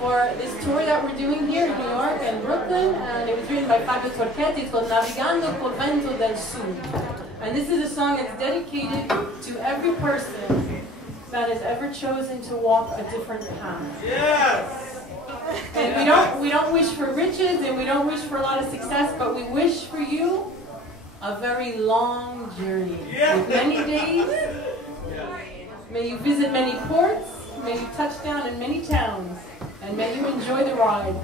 for this tour that we're doing here in New York and Brooklyn, and it was written by Fabio Turchetti. It's called Navigando Cu Vento del Sud. And this is a song that's dedicated to every person that has ever chosen to walk a different path. Yes! And we don't wish for riches and we don't wish for a lot of success, but we wish for you a very long journey with many days. May you visit many ports, may you touch down in many towns, and may you enjoy the ride.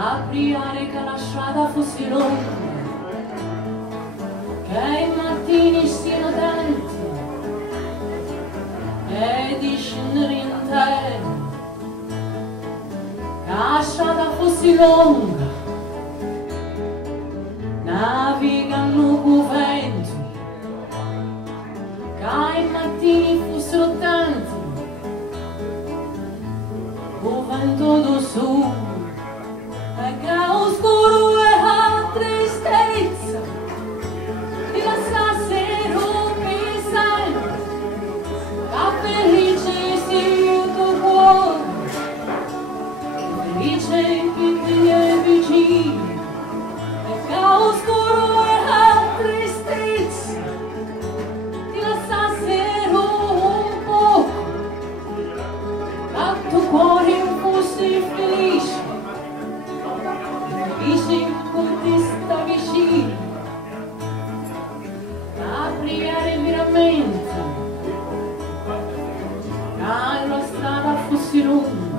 Aprire che la strada fosse lunga, che i mattini siano tanti e di scendere in terra, che la strada fosse lunga, navigando cu vento, che i mattini fossero tanti, cu vento do sul. Che oscuro e a tristezza ti lasciassero pensare che felice sia il tuo cuore, felice che ti è vicino. Che oscuro e a tristezza ti lasciassero un poco, che il tuo cuore fosse felice. Con ti sta vicino a pregare veramente che la strada fosse lunga,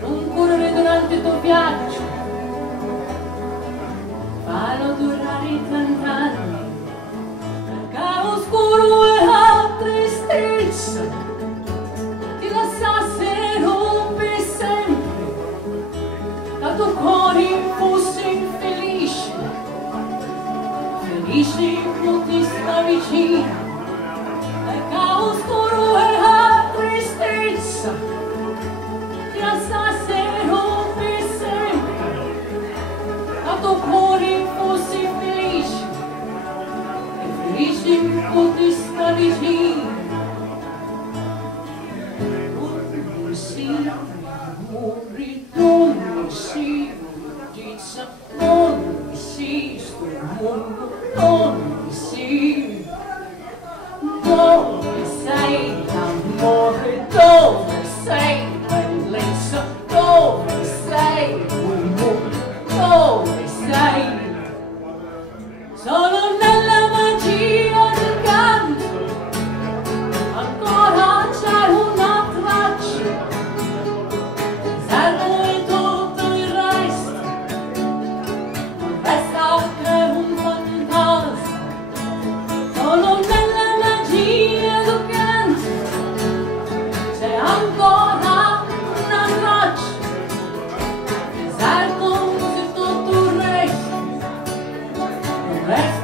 non correre durante il tuo viaggio, fallo durare 30 anni, che oscuro e a tristezza ti lasciassero per sempre. Il tuo cuore fosse infelice, felice non ti sta vicino, e che oscuro e a tristezza ti lasciassero per sempre. Il tuo cuore fosse infelice, e felice non ti sta vicino. Non si muore tu. Si dice non esiste il mondo, non esiste. Dove sei l'amore, dove sei bellezza, dove sei il mondo, dove sei? Solo nella magia del canto ancora c'è una traccia. Let's